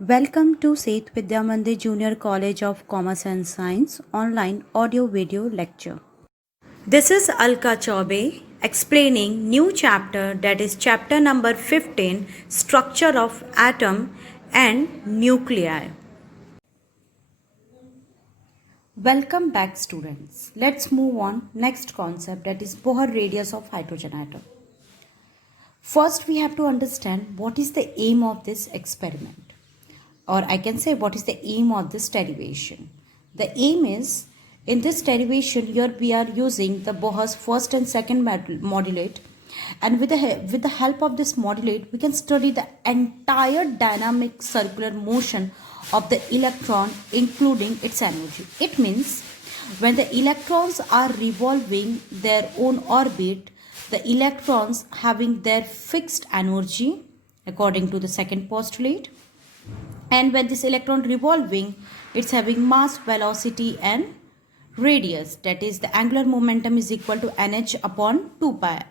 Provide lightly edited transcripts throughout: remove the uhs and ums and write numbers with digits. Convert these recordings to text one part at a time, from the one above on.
Welcome to Seth Vidya Mandir Junior College of Commerce and Science online audio video lecture. This is Alka Chaube explaining new chapter, that is chapter number 15, structure of atom and nuclei. Welcome back students. Let's move on next concept, that is Bohr radius of hydrogen atom. First we have to understand what is the aim of this experiment, or I can say what is the aim of this derivation. The aim is, in this derivation here we are using the Bohr's first and second modulate, and with the help of this modulate we can study the entire dynamic circular motion of the electron including its energy. It means when the electrons are revolving their own orbit, the electrons having their fixed energy according to the second postulate, and when this electron revolving, it's having mass, velocity and radius, that is the angular momentum is equal to nh upon 2 pi,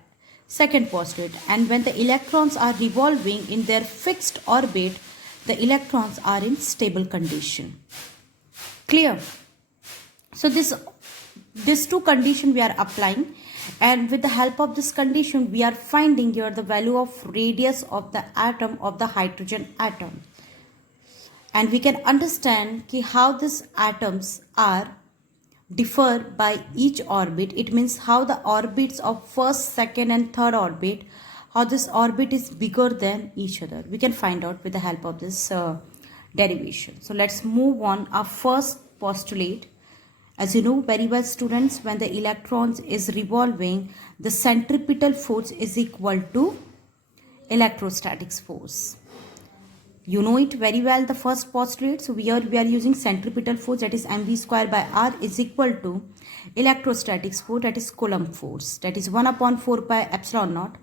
second postulate. And when the electrons are revolving in their fixed orbit, the electrons are in stable condition. Clear? So this two condition we are applying, and with the help of this condition we are finding here the value of radius of the atom of the hydrogen atom. And we can understand how these atoms are differ by each orbit. It means how the orbits of first, second and third orbit, how this orbit is bigger than each other. We can find out with the help of this derivation. So let's move on our first postulate. As you know very well students, when the electrons is revolving, the centripetal force is equal to electrostatic force. You know it very well, the first postulate. So we are using centripetal force, that is mv square by r is equal to electrostatic force, that is Coulomb force, that is 1 upon 4 pi epsilon naught.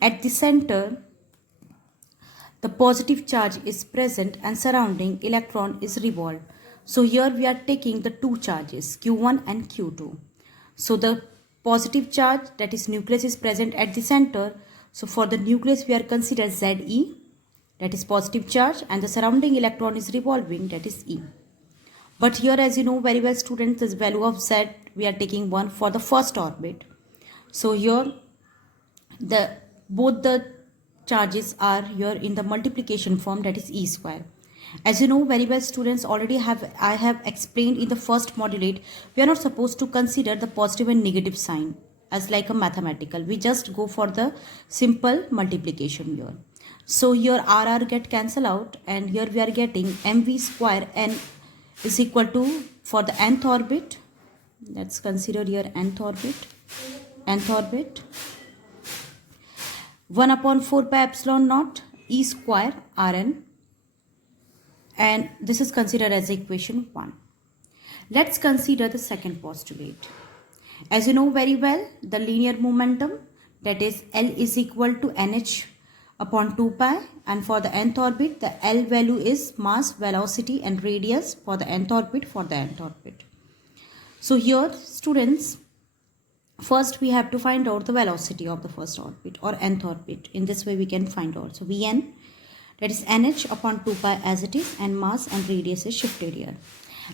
At the center the positive charge is present and surrounding electron is revolved. So here we are taking the two charges q1 and q2. So the positive charge, that is nucleus, is present at the center. So for the nucleus we are consider Ze, that is positive charge, and the surrounding electron is revolving, that is E. But here, as you know very well students, this value of Z we are taking 1 for the first orbit. So here both the charges are here in the multiplication form, that is E square. As you know very well students, I have explained in the first modulate, we are not supposed to consider the positive and negative sign as like a mathematical. We just go for the simple multiplication here. So here RR get cancel out, and here we are getting mv square n is equal to, for the nth orbit, let's consider here nth orbit, 1 upon 4 pi epsilon naught E square Rn, and this is considered as equation 1. Let's consider the second postulate. As you know very well, the linear momentum, that is L is equal to nh upon 2 pi, and for the nth orbit the L value is mass, velocity and radius for the nth orbit. So here students, first we have to find out the velocity of the first orbit or nth orbit. In this way we can find out. So Vn, that is nh upon 2 pi as it is, and mass and radius is shifted here.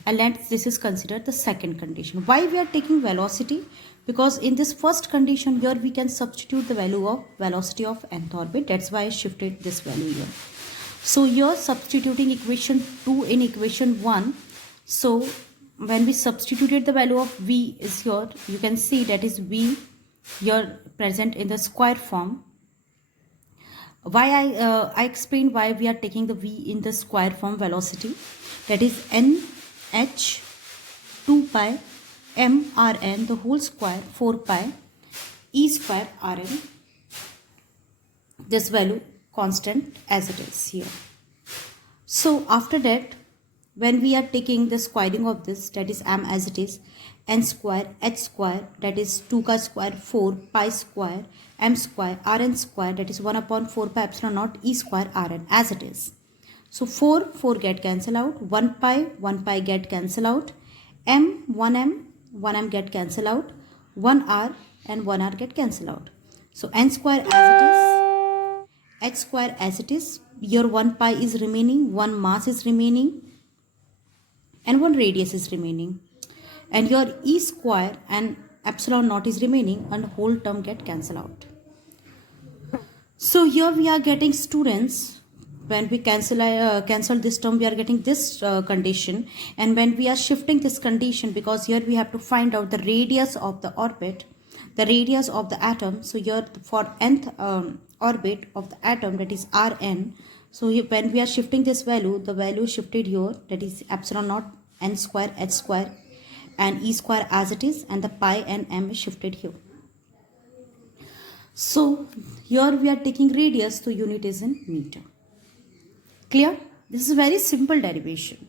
And this is considered the second condition. Why we are taking velocity? Because in this first condition here we can substitute the value of velocity of nth orbit. That's why I shifted this value here. So here substituting equation 2 in equation 1. So when we substituted the value of v is here, you can see that is v here present in the square form. Why I explained why we are taking the v in the square form velocity, that is nh 2 pi mRn the whole square 4 pi E square Rn, this value constant as it is here. So after that, when we are taking the squaring of this, that is m as it is, n square h square, that is 2 ka square 4 pi square m square Rn square, that is 1 upon 4 pi epsilon naught E square Rn as it is. So 4 get cancel out, 1 pi get cancel out, m 1m get cancel out, 1r and 1r get cancel out. So n square as it is, h square as it is, your 1 pi is remaining, 1 mass is remaining, and 1 radius is remaining, and your E square and epsilon naught is remaining, and whole term get cancelled out. So here we are getting, students, when we cancel this term, we are getting this condition, and when we are shifting this condition, because here we have to find out the radius of the orbit, the radius of the atom. So here for nth orbit of the atom, that is Rn. So here, when we are shifting this value, the value shifted here, that is epsilon naught n square h square and E square as it is, and the pi and m is shifted here. So here we are taking radius, so unit is in meter. Clear? This is a very simple derivation.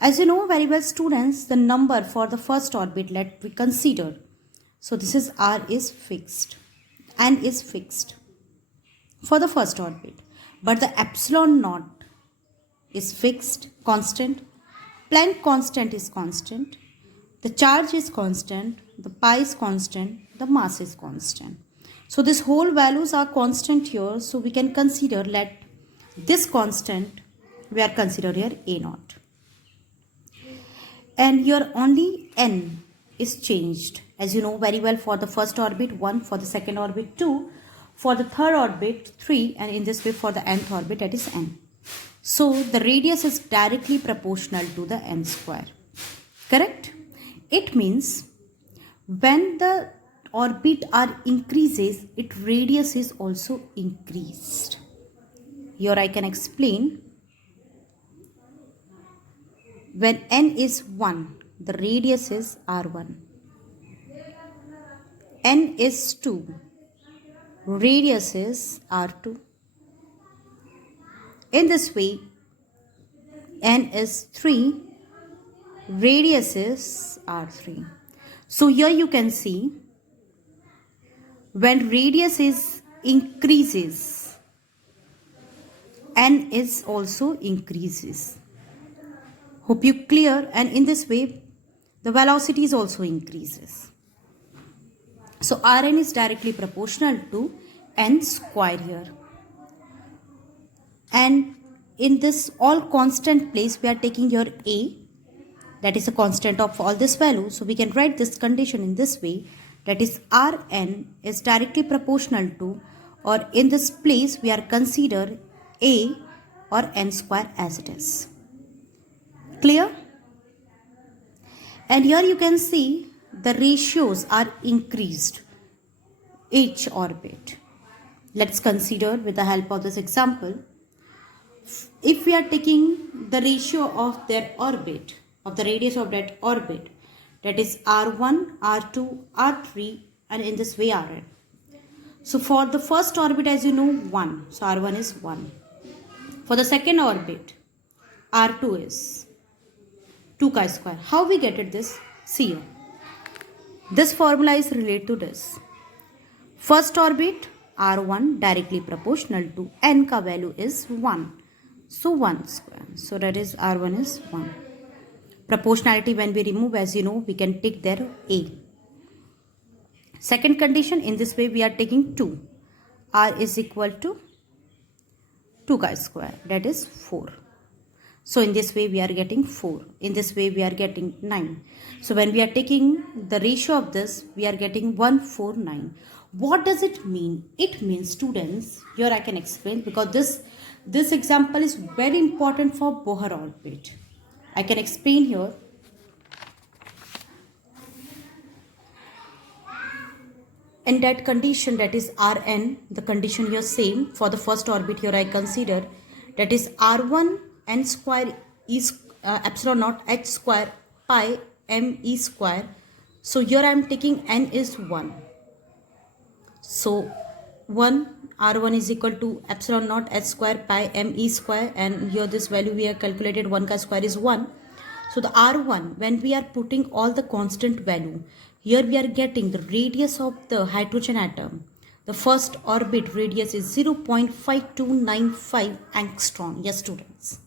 As you know very well, students, the number for the first orbit, let we consider. So this is R is fixed, N is fixed for the first orbit, but the epsilon naught is fixed, constant, Planck constant is constant, the charge is constant, the pi is constant, the mass is constant. So this whole values are constant here, so we can consider, let this constant, we are consider here A naught. And here only n is changed. As you know very well, for the first orbit 1, for the second orbit 2, for the third orbit 3, and in this way for the nth orbit, that is n. So the radius is directly proportional to the n square. Correct? It means when the orbit r increases, its radius is also increased. Here I can explain. When n is 1, the radius is r1. N is 2, radius is r2. In this way, n is 3, radius is r3. So here you can see, when radius is increases, n is also increases. Hope you clear. And in this way, the velocity is also increases. So Rn is directly proportional to n square here. And in this all constant place, we are taking your A, that is a constant of all this value. So we can write this condition in this way, that is Rn is directly proportional to, or in this place we are consider A or n square as it is. Clear? And here you can see the ratios are increased each orbit. Let's consider with the help of this example. If we are taking the ratio of their orbit, of the radius of that orbit, that is R1, R2, R3, and in this way Rn. So for the first orbit, as you know, 1. So R1 is 1. For the second orbit, R2 is 2 chi square. How we get it this? See here. This formula is related to this. First orbit, R1 directly proportional to n ka value is 1. So 1 square. So that is R1 is 1. Proportionality when we remove, as you know, we can take there A. Second condition, in this way we are taking 2. R is equal to 2 chi square, that is 4. So in this way we are getting 4. In this way we are getting 9. So when we are taking the ratio of this, we are getting 1, 4, 9. What does it mean? It means, students, here I can explain, because this example is very important for Bohr orbit. I can explain here. In that condition, that is Rn, the condition here same for the first orbit. Here I consider that is R1 n square is epsilon naught h square pi m e square. So here I am taking n is 1. So 1 R1 is equal to epsilon naught h square pi m e square, and here this value we have calculated 1 chi square is 1. So the R1, when we are putting all the constant value, here we are getting the radius of the hydrogen atom. The first orbit radius is 0.5295 angstrom. Yes, students.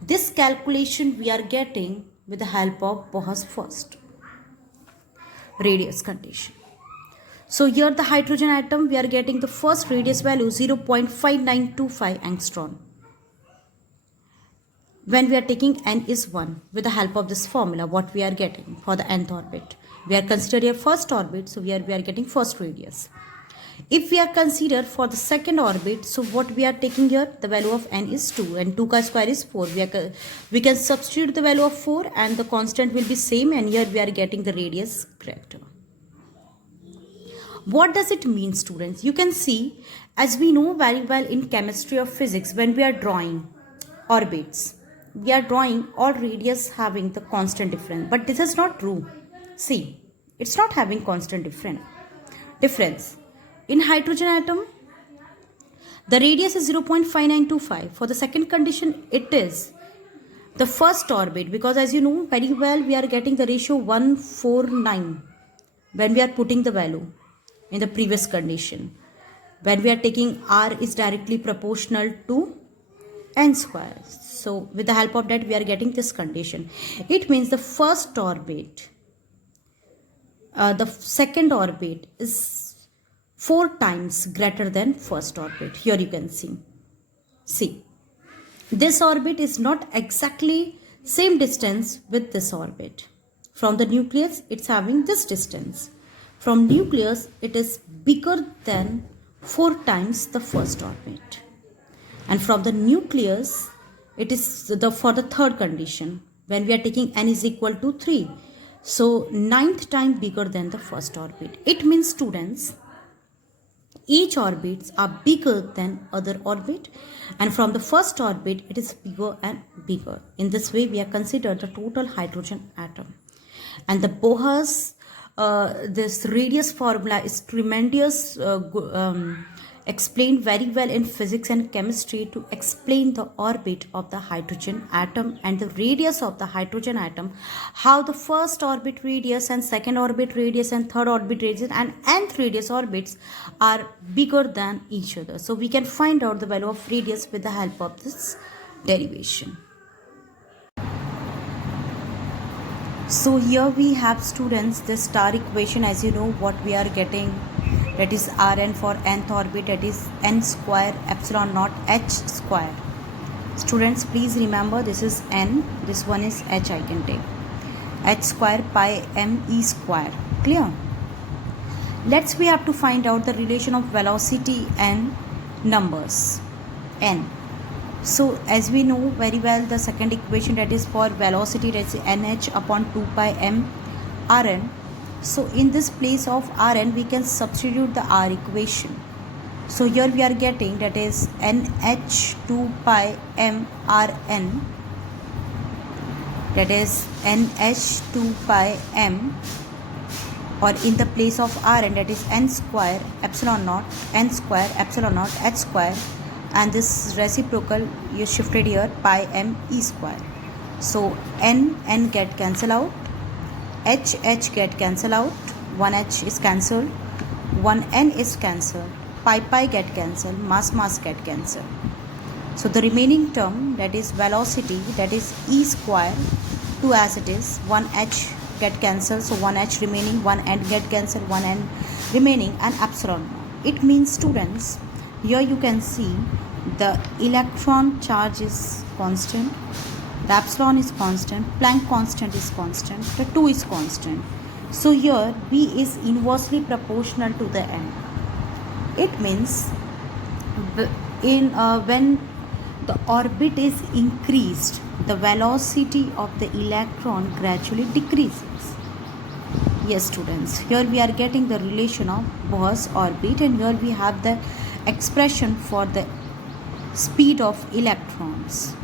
This calculation we are getting with the help of Bohr's first radius condition. So here the hydrogen atom, we are getting the first radius value 0.5925 angstrom. when we are taking n is 1, with the help of this formula, what we are getting for the nth orbit? We are considering here first orbit, so we are getting first radius. If we are consider for the second orbit, so what we are taking here, the value of n is 2 and 2 ka square is 4. We can substitute the value of 4 and the constant will be same, and here we are getting the radius correct. What does it mean, students? You can see, as we know very well in chemistry or physics, when we are drawing orbits, we are drawing all radius having the constant difference, but this is not true. See, it's not having constant difference. In hydrogen atom, the radius is 0.5925. For the second condition, it is the first orbit, because as you know very well, we are getting the ratio 149 when we are putting the value in the previous condition. When we are taking r is directly proportional to n square. So with the help of that, we are getting this condition. It means the first orbit, the second orbit is 4 times greater than first orbit. Here you can see this orbit is not exactly same distance with this orbit. From the nucleus, it's having this distance. From nucleus, it is bigger than 4 times the first orbit. And from the nucleus, it is for the third condition, when we are taking n is equal to 3. So 9th time bigger than the first orbit. It means, students, each orbits are bigger than other orbit, and from the first orbit it is bigger and bigger. In this way, we are considered the total hydrogen atom. And the Bohr's this radius formula is tremendous, explained very well in physics and chemistry to explain the orbit of the hydrogen atom and the radius of the hydrogen atom, how the first orbit radius and second orbit radius and third orbit radius and nth radius orbits are bigger than each other. So we can find out the value of radius with the help of this derivation. So here we have, students, the star equation. As you know, what we are getting, that is Rn for nth orbit, that is n square epsilon naught h square. Students, please remember, this is n, this one is h, I can take h square pi m e square. Clear? We have to find out the relation of velocity and numbers n. So as we know very well, the second equation, that is for velocity, that is nh upon 2 pi m rn. So in this place of rn, we can substitute the r equation. So here we are getting, that is nh 2 pi m rn, that is nh 2 pi m, or in the place of rn, that is n square epsilon naught h square, and this reciprocal is shifted here, pi m e square. So n get cancel out, h get cancel out, 1h is cancelled, 1n is cancelled, pi get cancelled, mass get cancelled. So the remaining term, that is velocity, that is e square, 2 as it is, 1h get cancelled, so 1h remaining, 1n get cancelled, 1n remaining, and epsilon. It means, students, here you can see the electron charge is constant, the epsilon is constant, Planck constant is constant, the 2 is constant. So here B is inversely proportional to the n. It means when the orbit is increased, the velocity of the electron gradually decreases. Yes, students, here we are getting the relation of Bohr's orbit, and here we have the expression for the speed of electrons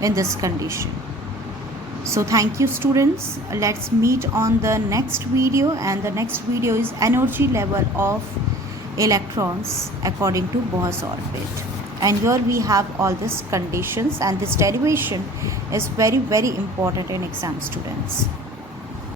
in this condition. So thank you, students. Let's meet on the next video, and the next video is energy level of electrons according to Bohr's orbit. And here we have all these conditions, and this derivation is very, very important in exam, students.